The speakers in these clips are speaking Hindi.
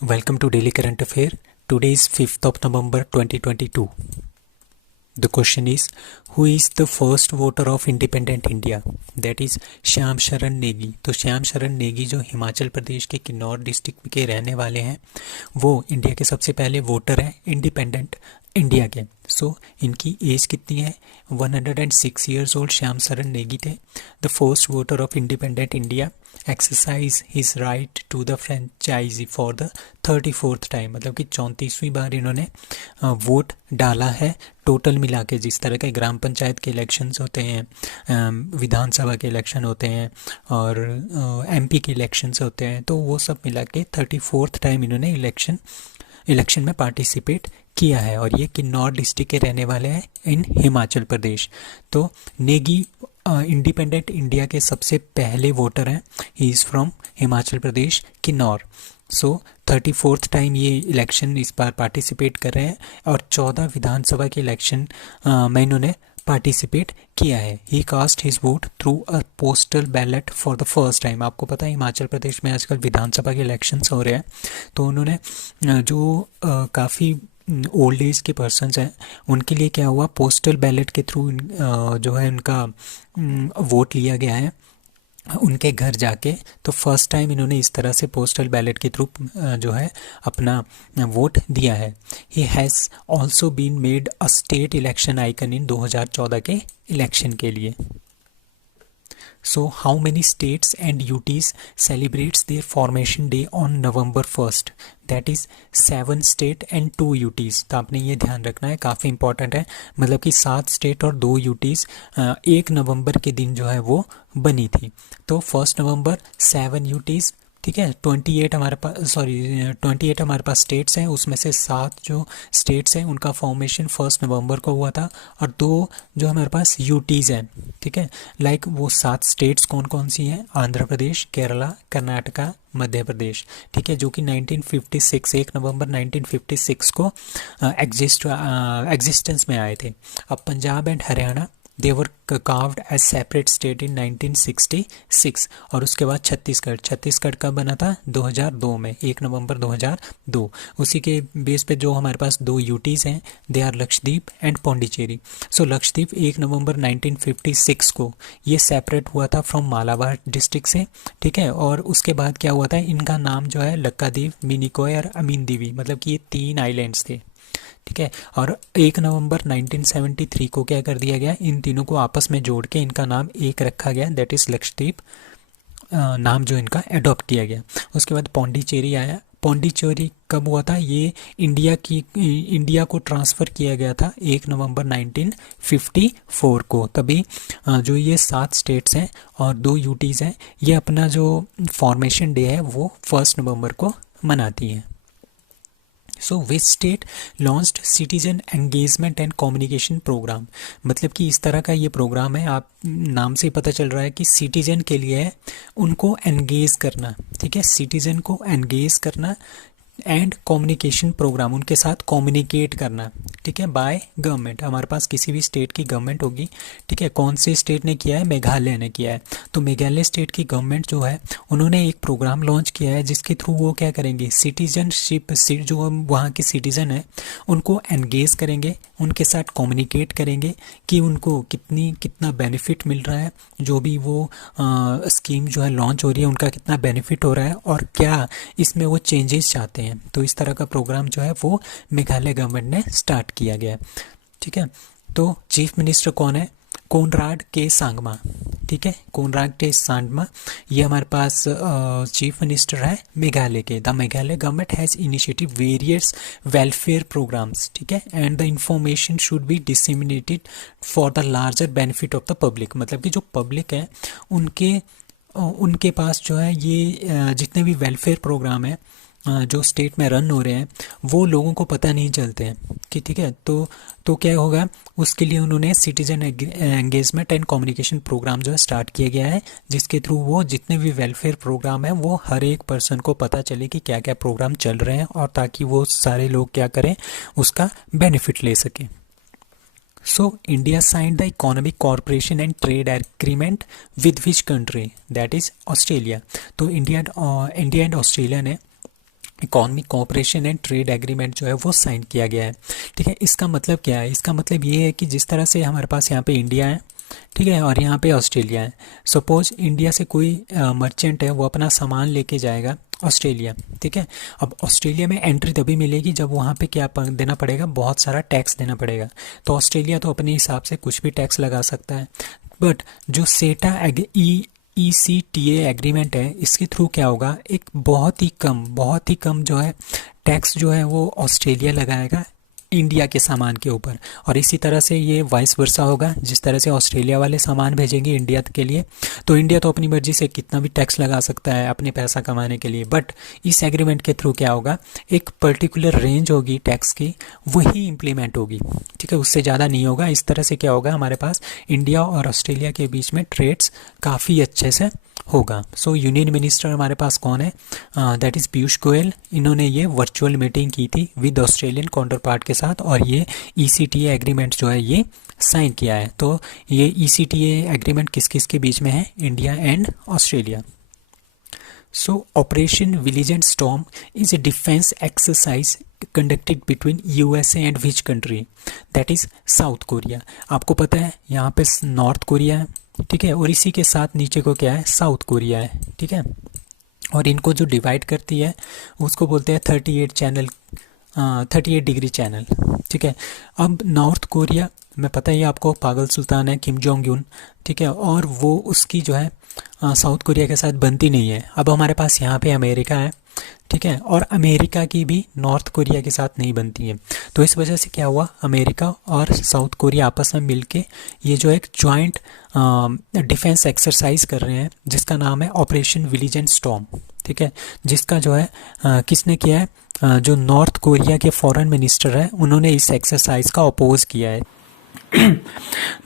Welcome to Daily Current Affair. Today is 5th of November 2022. The question is, who is the first voter of independent India? That is Shyam Sharan Negi. तो श्याम शरण नेगी जो हिमाचल प्रदेश के किन्नौर डिस्ट्रिक्ट के रहने वाले हैं, वो इंडिया के सबसे पहले वोटर हैं इंडिपेंडेंट इंडिया के. सो इनकी एज कितनी है? 106 ईयर्स ओल्ड श्याम शरण नेगी थे. The first voter of independent India exercise his right to the franchise for the 34th time. मतलब कि 34वीं बार इन्होंने वोट डाला है. टोटल मिला के जिस तरह के ग्राम पंचायत के इलेक्शंस होते हैं, विधानसभा के इलेक्शन होते हैं और एमपी के इलेक्शंस होते हैं, तो वो सब मिला के 34th टाइम इन्होंने इलेक्शन में पार्टिसिपेट किया है. और ये किन्नौर डिस्ट्रिक्ट के रहने वाले हैं इन हिमाचल प्रदेश. तो नेगी इंडिपेंडेंट इंडिया के सबसे पहले वोटर हैं. He is from Himachal Pradesh Kinnaur. So 34th time ये इलेक्शन इस बार पार्टिसिपेट कर रहे हैं और 14 विधानसभा के इलेक्शन में इन्होंने पार्टिसिपेट किया है. He cast his vote through a postal ballot for the first time. आपको पता है हिमाचल प्रदेश में आजकल विधानसभा के इलेक्शंस हो रहे हैं, तो उन्होंने जो काफ़ी ओल्ड एज के पर्सनस हैं उनके लिए क्या हुआ, पोस्टल बैलेट के थ्रू जो है उनका वोट लिया गया है उनके घर जाके. तो फर्स्ट टाइम इन्होंने इस तरह से पोस्टल बैलेट के थ्रू जो है अपना वोट दिया है. He has also been made a state election icon in 2014 के इलेक्शन के लिए. So how many states and UTs celebrates their formation day on November 1st? That is 7 state and 2 UTs. तो आपने ये ध्यान रखना है, काफ़ी इंपॉर्टेंट है. मतलब कि 7 स्टेट और 2 UTs 1 नवंबर के दिन जो है वो बनी थी. तो 1 नवंबर 7 UTs, ठीक है. 28 हमारे पास स्टेट्स हैं, उसमें से 7 जो स्टेट्स हैं उनका फॉर्मेशन 1 नवंबर को हुआ था और 2 जो हमारे पास यूटीज़ हैं, ठीक है. लाइक वो 7 स्टेट्स कौन कौन सी हैं? आंध्र प्रदेश, केरला, कर्नाटका, मध्य प्रदेश, ठीक है, जो कि 1956 1 नवंबर 1956 को एग्जिस्टेंस में आए थे. अब Punjab and Haryana they were carved as separate state in 1966. और उसके बाद छत्तीसगढ़ कब बना था? 2002 में, 1 नवंबर 2002. उसी के बेस पे जो हमारे पास 2 यूटीज़ हैं, they are Lakshadweep and Pondicherry. So Lakshadweep 1 नवंबर 1956 को ये सेपरेट हुआ था फ्रॉम मालाबार डिस्ट्रिक्ट से, ठीक है. और उसके बाद क्या हुआ था, इनका नाम जो है लक्काद्वीप, मिनिकॉय और अमीनदीवी, मतलब कि ये 3 आइलैंड्स थे, ठीक है. और 1 नवंबर 1973 को क्या कर दिया गया, इन तीनों को आपस में जोड़ के इनका नाम एक रखा गया, दैट इज़ लक्षद्वीप, नाम जो इनका एडॉप्ट किया गया. उसके बाद पौंडीचेरी आया. पौंडीचेरी कब हुआ था? ये इंडिया को ट्रांसफ़र किया गया था 1 नवंबर 1954 को. तभी जो ये 7 स्टेट्स हैं और 2 यूटीज़ हैं, ये अपना जो फॉर्मेशन डे है वो 1 नवंबर को मनाती हैं. So which state launched citizen engagement and communication programme. मतलब कि इस तरह का ये प्रोग्राम है, आप नाम से पता चल रहा है कि सिटीजन के लिए है, उनको एंगेज करना, ठीक है, सिटीजन को एंगेज करना एंड कम्युनिकेशन प्रोग्राम, उनके साथ कम्युनिकेट करना, ठीक है, बाय गवर्नमेंट. हमारे पास किसी भी स्टेट की गवर्नमेंट होगी, ठीक है. कौन से स्टेट ने किया है? मेघालय ने किया है. तो मेघालय स्टेट की गवर्नमेंट जो है उन्होंने एक प्रोग्राम लॉन्च किया है जिसके थ्रू वो क्या करेंगे, सिटीजनशिप, जो वहाँ के सिटीजन हैं उनको एंगेज करेंगे, उनके साथ कम्युनिकेट करेंगे कि उनको कितना बेनिफिट मिल रहा है, जो भी वो स्कीम जो है लॉन्च हो रही है उनका कितना बेनिफिट हो रहा है और क्या इसमें वो चेंजेस चाहते हैं. तो इस तरह का प्रोग्राम जो है वो मेघालय गवर्नमेंट ने स्टार्ट किया गया है, ठीक है. तो चीफ मिनिस्टर कौन है? कोनराड के सांगमा, ठीक है, कोनराड के सांगमा, ये हमारे पास चीफ मिनिस्टर है मेघालय के. The Meghalaya government has initiated various welfare programs, ठीक है, and the information should be disseminated for the larger benefit of the public. मतलब कि जो पब्लिक है उनके पास जो है ये जितने भी वेलफेयर प्रोग्राम है जो स्टेट में रन हो रहे हैं वो लोगों को पता नहीं चलते हैं कि, ठीक है. तो क्या होगा, उसके लिए उन्होंने citizen engagement and communication program जो है स्टार्ट किया गया है, जिसके थ्रू वो जितने भी वेलफेयर प्रोग्राम है वो हर एक पर्सन को पता चले कि क्या क्या प्रोग्राम चल रहे हैं और ताकि वो सारे लोग क्या करें, उसका बेनिफिट ले सकें. So India signed the Economic Cooperation and Trade Agreement with which country? That is Australia. तो इंडिया एंड ऑस्ट्रेलिया ने economic cooperation and trade agreement जो है वो साइन किया गया है। ठीक है, इसका मतलब क्या है? इसका मतलब ये है कि जिस तरह से हमारे पास यहाँ पे इंडिया है, ठीक है, और यहाँ पे ऑस्ट्रेलिया है। सपोज इंडिया से कोई मर्चेंट है, वो अपना सामान लेके जाएगा ऑस्ट्रेलिया, ठीक है। अब ऑस्ट्रेलिया में एंट्री तभी मिलेगी जब वहाँ पे क्या देना पड़ेगा, बहुत सारा टैक्स देना पड़ेगा। तो ऑस्ट्रेलिया तो अपने हिसाब से कुछ भी टैक्स लगा सकता है, बट जो सेटा ECTA एग्रीमेंट है, इसके थ्रू क्या होगा, एक बहुत ही कम जो है टैक्स जो है वो ऑस्ट्रेलिया लगाएगा इंडिया के सामान के ऊपर। और इसी तरह से ये वाइस वर्सा होगा, जिस तरह से ऑस्ट्रेलिया वाले सामान भेजेंगे इंडिया के लिए, तो इंडिया तो अपनी मर्जी से कितना भी टैक्स लगा सकता है अपने पैसा कमाने के लिए, बट इस एग्रीमेंट के थ्रू क्या होगा, एक पर्टिकुलर रेंज होगी टैक्स की, वही इम्प्लीमेंट होगी, ठीक है, उससे ज़्यादा नहीं होगा। इस तरह से क्या होगा, हमारे पास इंडिया और ऑस्ट्रेलिया के बीच में ट्रेड्स काफ़ी अच्छे से होगा। सो यूनियन मिनिस्टर हमारे पास कौन है, दैट इज़ पीयूष गोयल। इन्होंने ये वर्चुअल मीटिंग की थी विद ऑस्ट्रेलियन काउंटर पार्ट के साथ, और ये ECTA एग्रीमेंट जो है ये साइन किया है। तो ये ECTA एग्रीमेंट किस किस के बीच में है, India and Australia. So Operation Vigilant Storm is a defense exercise conducted between USA and which country? That is South Korea। आपको पता है यहाँ पे नॉर्थ कोरिया है, ठीक है, और इसी के साथ नीचे को क्या है, साउथ कोरिया है, ठीक है। और इनको जो डिवाइड करती है उसको बोलते हैं 38 डिग्री चैनल, ठीक है। अब नॉर्थ कोरिया में पता ही आपको पागल सुल्तान है किम जोंग यून, ठीक है, और वो उसकी जो है साउथ कोरिया के साथ बनती नहीं है। अब हमारे पास यहाँ पे अमेरिका है, ठीक है, और अमेरिका की भी नॉर्थ कोरिया के साथ नहीं बनती है। तो इस वजह से क्या हुआ, अमेरिका और साउथ कोरिया आपस में मिलके ये जो एक जॉइंट डिफेंस एक्सरसाइज कर रहे हैं, जिसका नाम है ऑपरेशन विजिलेंट स्टॉर्म, ठीक है, जिसका जो है किसने किया है, जो नॉर्थ कोरिया के फॉरेन मिनिस्टर है, उन्होंने इस एक्सरसाइज का अपोज किया है।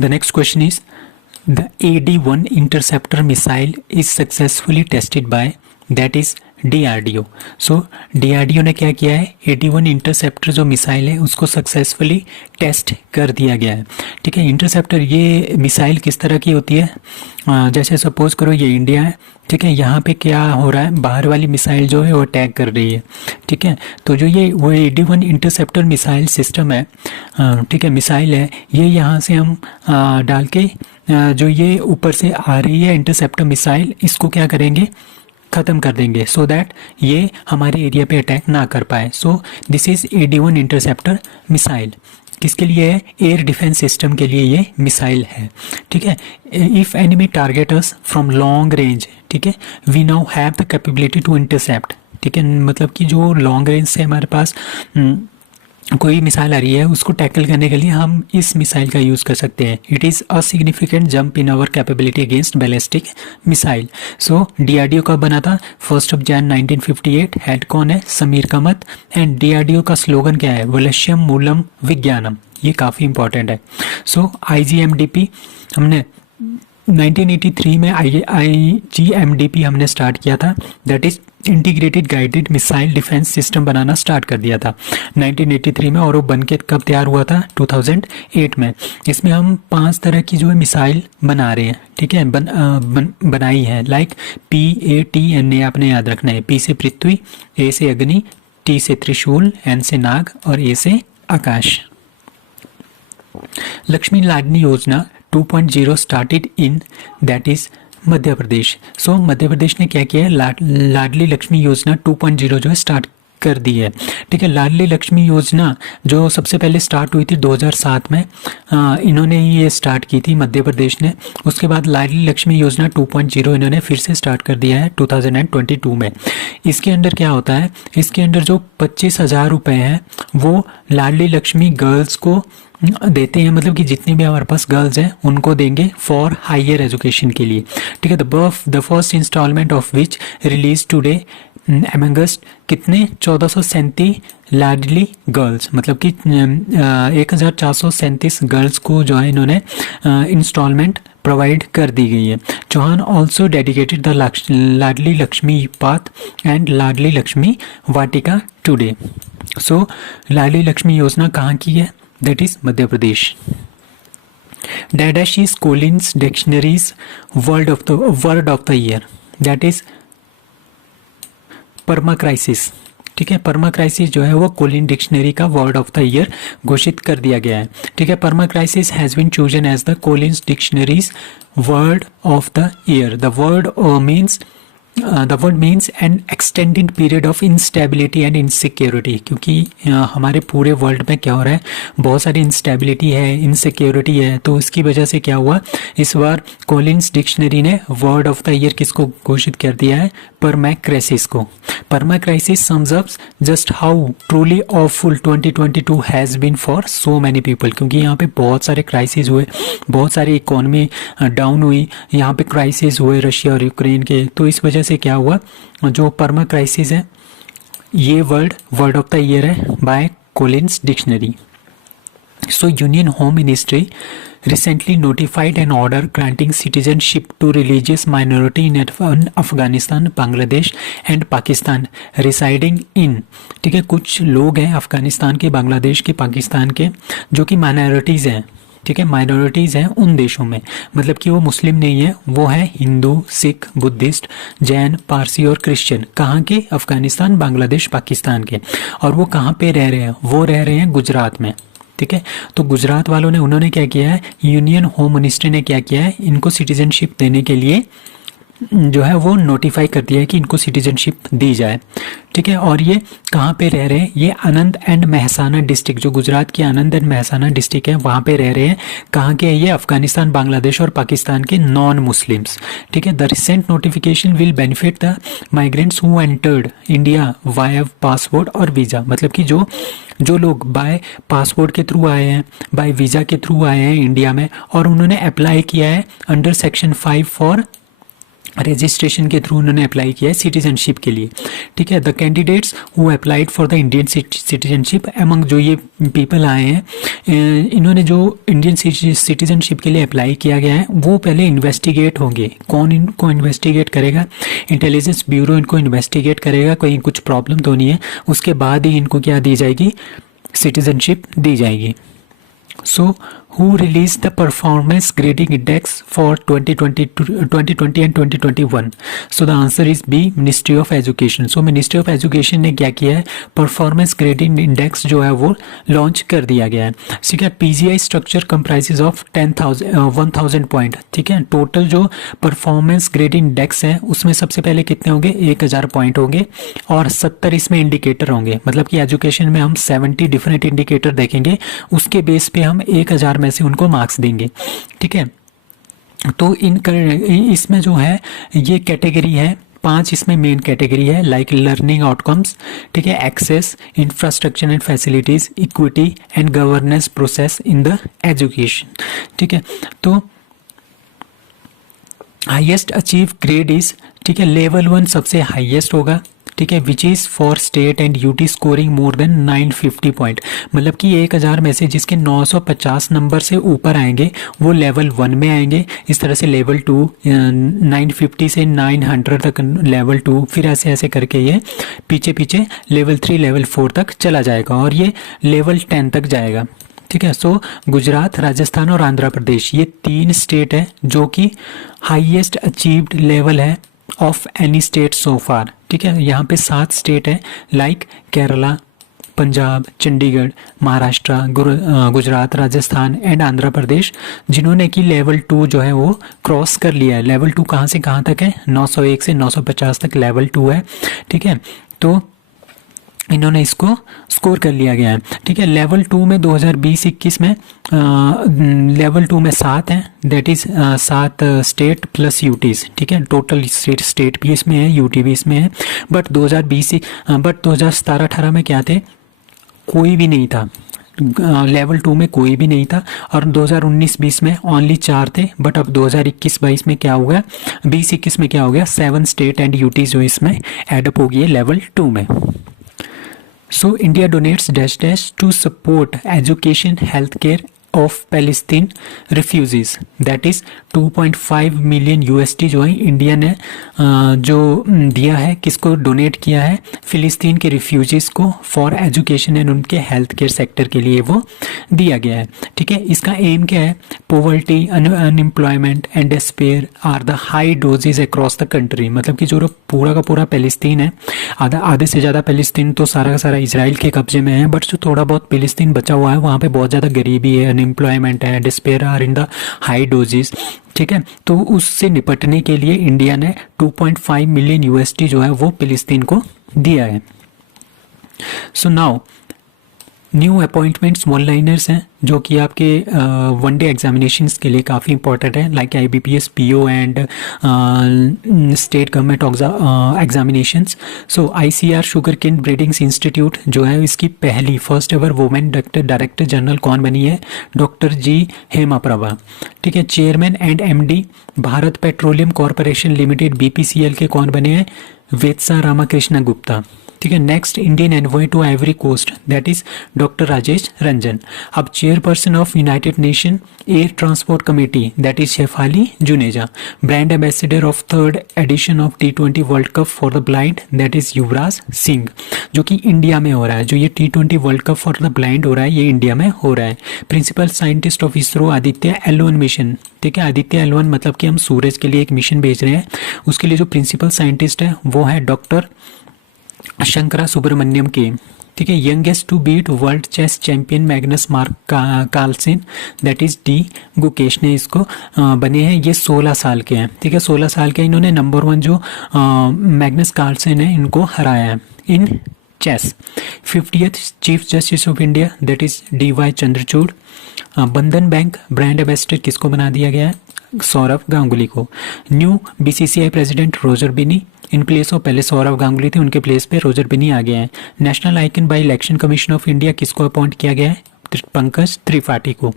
The next question is the AD-1 interceptor missile is successfully tested by that is DRDO। So DRDO ने क्या किया है, AD-1 इंटरसेप्टर जो मिसाइल है उसको सक्सेसफुली टेस्ट कर दिया गया है, ठीक है। इंटरसेप्टर ये मिसाइल किस तरह की होती है, जैसे सपोज करो ये इंडिया है, ठीक है, यहाँ पे क्या हो रहा है, बाहर वाली मिसाइल जो है वो अटैक कर रही है, ठीक है। तो जो ये वो AD-1 इंटरसेप्टर मिसाइल सिस्टम है, ठीक है, मिसाइल है, ये यहाँ से हम डाल के जो ये ऊपर से आ रही है इंटरसेप्टर मिसाइल, इसको क्या करेंगे, ख़त्म कर देंगे, सो दैट ये हमारे एरिया पे अटैक ना कर पाए। So this is AD-1 interceptor missile. किसके लिए है, एयर डिफेंस सिस्टम के लिए ये मिसाइल है, ठीक है। If enemy target us from long range, ठीक है, we now have the capability to intercept, ठीक है, मतलब कि जो लॉन्ग रेंज से हमारे पास कोई मिसाइल आ रही है उसको टैकल करने के लिए हम इस मिसाइल का यूज़ कर सकते हैं। It is a significant jump in our capability against ballistic missile. So DRDO कब बना था, 1 जनवरी 1958। हेड कौन है, समीर कामत। एंड DRDO का स्लोगन क्या है, वलश्यम मूलम विज्ञानम। ये काफ़ी इंपॉर्टेंट है। सो IGMDP हमने 1983 में IGMDP हमने स्टार्ट किया था, that is integrated guided missile defence system banana start कर दिया था 1983 में, और वो बन के कब तैयार हुआ था, 2008 में। इसमें हम 5 तरह की जो है मिसाइल बना रहे हैं, ठीक है, बनाई है, लाइक PATNA आपने याद रखना है। P से पृथ्वी, A से अग्नि, T से त्रिशूल, N से नाग और A से आकाश। लक्ष्मी लाडली योजना 2.0 started in that is Madhya प्रदेश। सो मध्य प्रदेश ने क्या किया है, लाडली लक्ष्मी योजना 2.0 जो है स्टार्ट कर दी है, ठीक है। लाडली लक्ष्मी योजना जो सबसे पहले स्टार्ट हुई थी 2007 में, इन्होंने ये स्टार्ट की थी मध्य प्रदेश ने। उसके बाद लाडली लक्ष्मी योजना 2.0 इन्होंने फिर से स्टार्ट कर दिया है 2022 में। इसके अंदर क्या होता है, इसके अंदर जो 25,000 रुपये हैं वो लाडली लक्ष्मी गर्ल्स को देते हैं, मतलब कि जितनी भी हमारे पास गर्ल्स हैं उनको देंगे फॉर हायर एजुकेशन के लिए, ठीक है। The first instalment of which release today amongst कितने 1437 लाडली गर्ल्स, मतलब कि 1437 गर्ल्स को जो है इन्होंने इंस्टॉलमेंट प्रोवाइड कर दी गई है। Chouhan also dedicated the Ladli Lakshmi path and Ladli Lakshmi Vatika today. So Ladli Lakshmi Yojana कहाँ की है, that is Madhya Pradesh. Dadashi Collins Dictionary's word of the year, that is permacrisis, ठीक है, परमा क्राइसिस जो है वो कोलिन डिक्शनरी का वर्ड ऑफ द ईयर घोषित कर दिया गया है। ठीक है, permacrisis has been chosen as the Collins Dictionary's word of the year. The word means an extended period of instability and insecurity, क्योंकि हमारे पूरे वर्ल्ड में क्या हो रहा है, बहुत सारी इंस्टेबिलिटी है, इनसिक्योरिटी है, तो इसकी वजह से क्या हुआ, इस बार कोलिन्स डिक्शनरी ने वर्ड ऑफ द ईयर किसको घोषित कर दिया है, परमा क्राइसिस को। Permacrisis sums up just how truly awful 2022 has been for so many people, क्योंकि यहाँ पे बहुत सारे क्राइसिस हुए, बहुत सारी इकोनॉमी डाउन हुई, यहाँ पे क्राइसिस हुए रशिया और यूक्रेन के, तो इस वजह से क्या हुआ, जो परमा क्राइसिस है ये वर्ड ऑफ द ईयर है by Collins dictionary. So Union Home Ministry recently notified an order granting citizenship to religious minority in Afghanistan, Bangladesh and Pakistan residing in, ठीक है, कुछ लोग हैं अफगानिस्तान के, बांग्लादेश के, पाकिस्तान के, जो कि माइनॉरिटीज़ हैं। ठीक है, माइनॉरिटीज़ हैं उन देशों में, मतलब कि वो मुस्लिम नहीं है, वो है हिंदू, सिख, बुद्धिस्ट, जैन, पारसी और क्रिश्चियन। कहाँ के, अफगानिस्तान, बांग्लादेश, पाकिस्तान के। और वो कहाँ पे रह रहे हैं, वो रह रहे हैं गुजरात में। ठीक है, तो गुजरात वालों ने, उन्होंने क्या किया है, यूनियन होम मिनिस्ट्री ने क्या किया है, इनको सिटीजनशिप देने के लिए जो है वो नोटिफाई कर दिया है कि इनको सिटीजनशिप दी जाए। ठीक है, और ये कहाँ पे रह रहे हैं, ये आनंद एंड महसाना डिस्ट्रिक्ट, जो गुजरात की आनंद एंड महसाना डिस्ट्रिक्ट है, वहाँ पे रह रहे हैं। कहाँ के, ये अफगानिस्तान, बांग्लादेश और पाकिस्तान के नॉन मुस्लिम्स। ठीक है, the recent notification will benefit the migrants who entered India via passport और वीज़ा, मतलब कि जो लोग बाय पासपोर्ट के थ्रू आए हैं, बाय वीज़ा के थ्रू आए हैं इंडिया में, और उन्होंने अप्लाई किया है अंडर सेक्शन 5 फॉर रजिस्ट्रेशन के थ्रू उन्होंने अप्लाई किया है सिटीजनशिप के लिए। ठीक है, the candidates who applied for the Indian citizenship, among जो ये पीपल आए हैं, इन्होंने जो इंडियन सिटीजनशिप के लिए अप्लाई किया गया है, वो पहले इन्वेस्टिगेट होंगे। कौन इनको इन्वेस्टिगेट करेगा, इंटेलिजेंस ब्यूरो इनको इन्वेस्टिगेट करेगा, कोई कुछ प्रॉब्लम तो नहीं है, उसके बाद ही इनको क्या दी जाएगी, सिटीजनशिप दी जाएगी। So, who released the performance grading index for 2020 and 2021? So the answer is B, Ministry of Education. So Ministry of Education ने क्या किया है, परफॉर्मेंस ग्रेडिंग इंडेक्स जो है वो लॉन्च कर दिया गया है। ठीक है, PGI structure comprises of 10,000 point. ठीक है, टोटल जो परफॉर्मेंस ग्रेडिंग इंडेक्स है उसमें सबसे पहले कितने होंगे, 1000 पॉइंट होंगे, और 70 इसमें इंडिकेटर होंगे। मतलब कि एजुकेशन में हम 70 डिफरेंट इंडिकेटर देखेंगे, उसके बेस पे हम 1000 में से उनको मार्क्स देंगे। ठीक है, तो इसमें जो है ये कैटेगरी है, 5 इसमें मेन कैटेगरी है, लाइक लर्निंग आउटकम्स। ठीक है, access, infrastructure and facilities, equity and governance process in the education. ठीक है, तो हाईएस्ट अचीव ग्रेड इज, ठीक है, लेवल 1 सबसे हाईएस्ट होगा। ठीक है, which is for state and UT scoring more than 950 point. मतलब कि 1000 में से जिसके 950 नंबर से ऊपर आएंगे वो लेवल 1 में आएंगे। इस तरह से लेवल 2 950 से 900 तक लेवल 2, फिर ऐसे ऐसे करके ये पीछे पीछे लेवल 3 लेवल 4 तक चला जाएगा और ये लेवल 10 तक जाएगा। ठीक है, सो गुजरात, राजस्थान और आंध्र प्रदेश ये 3 स्टेट है जो कि हाईएस्ट अचीव्ड लेवल है ऑफ एनी स्टेट सो फार। ठीक है, यहाँ पे 7 स्टेट है, लाइक केरला, पंजाब, चंडीगढ़, महाराष्ट्र, गुजरात, राजस्थान एंड आंध्र प्रदेश, जिन्होंने कि लेवल 2 जो है वो क्रॉस कर लिया है। लेवल 2 कहाँ से कहाँ तक है, 901 से 950 तक लेवल 2 है। ठीक है, तो इन्होंने इसको स्कोर कर लिया गया है। ठीक है, लेवल 2 में 2020-21 में लेवल 2 में 7 हैं, that is 7 state plus UTs. ठीक है, टोटल स्टेट भी इसमें है, यूटी भी इसमें है। बट 2017-18 में क्या थे, कोई भी नहीं था, लेवल 2 में कोई भी नहीं था। और 2019-20 में ओनली 4 थे। बट अब 2021-22 में क्या हो गया, 20-21 में क्या हो गया, 7 स्टेट एंड यूटीज़ जो इसमें एडअप हो गई है लेवल 2 में। So India donates dash to support education, healthcare of Palestine refugees, that is 2.5 million USD जो है इंडिया ने जो दिया है, किसको डोनेट किया है, फ़िलिस्तीन के रिफ्यूजीज़ को फॉर एजुकेशन एंड उनके हेल्थ केयर सेक्टर के लिए वो दिया गया है। ठीक है, इसका एम क्या है, poverty, unemployment and despair are the high doses across the country, मतलब कि जो पूरा का पूरा पैलेस्तीन है, आधे से ज़्यादा पैलेस्तीन तो सारा का सारा इजराइल के कब्जे में है, बट जो थोड़ा बहुत पैलेस्तीन बचा हुआ है वहाँ पे बहुत ज़्यादा गरीबी है, अनएम्प्लॉयमेंट है, despair are in the high doses. ठीक है, तो उससे निपटने के लिए इंडिया ने 2.5 मिलियन यूएसडी जो है वो फिलिस्तीन को दिया है। So now new appointments one liners हैं जो कि आपके वन डे एग्जामिनेशंस के लिए काफ़ी इंपॉर्टेंट है, like IBPS, PO and state government examinations. So ICR sugar cane breedings institute जो है, इसकी पहली first ever women director general कौन बनी है, डॉक्टर जी हेमा प्रभा। ठीक है, chairman and MD Bharat petroleum corporation limited BPCL के कौन बने हैं, वेत्सा रामाकृष्ण गुप्ता। ठीक है, next Indian envoy to Ivory Coast, that is doctor Rajesh Ranjan. अब chairperson of United Nation air transport committee, that is Shefali Juneja. Brand ambassador of third edition of T20 world cup for the blind, that is Yuvraj Singh, जो कि इंडिया में हो रहा है। जो ये T20 world cup for the blind हो रहा है, ये इंडिया में हो रहा है। Principal scientist of ISRO Aditya L1 mission. ठीक है, आदित्य L1 मतलब कि हम सूरज के लिए एक मिशन भेज रहे हैं, उसके लिए जो प्रिंसिपल साइंटिस्ट है वो है डॉक्टर शंकरा सुब्रमण्यम के। ठीक है, youngest to beat world chess champion Magnus Mark Carlsen, that is D Gukesh ने इसको बने हैं। ये 16 साल के हैं। ठीक है, 16 साल के इन्होंने नंबर 1 जो मैग्नस कार्लसन है इनको हराया है in chess. 50th chief justice of India, that is DY Chandrachud. Bandhan bank brand ambassador किसको बना दिया गया है, सौरव गांगुली को। New BCCI president Roger Binny, in place of पहले सौरव गांगुली थे, उनके प्लेस पे रोजर बिनी आ गए हैं। National icon by election commission of India किसको अपॉइंट किया गया है, पंकज त्रिपाठी को।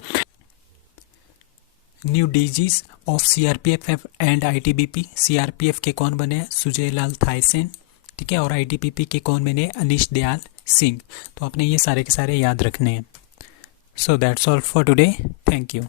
New DGs of CRPF and ITBP, CRPF के कौन बने हैं, सुजय लाल थाइसेन। ठीक है, और ITBP के कौन बने, अनिश दयाल सिंह। तो आपने ये सारे के सारे याद रखने हैं। So that's all for today, thank you.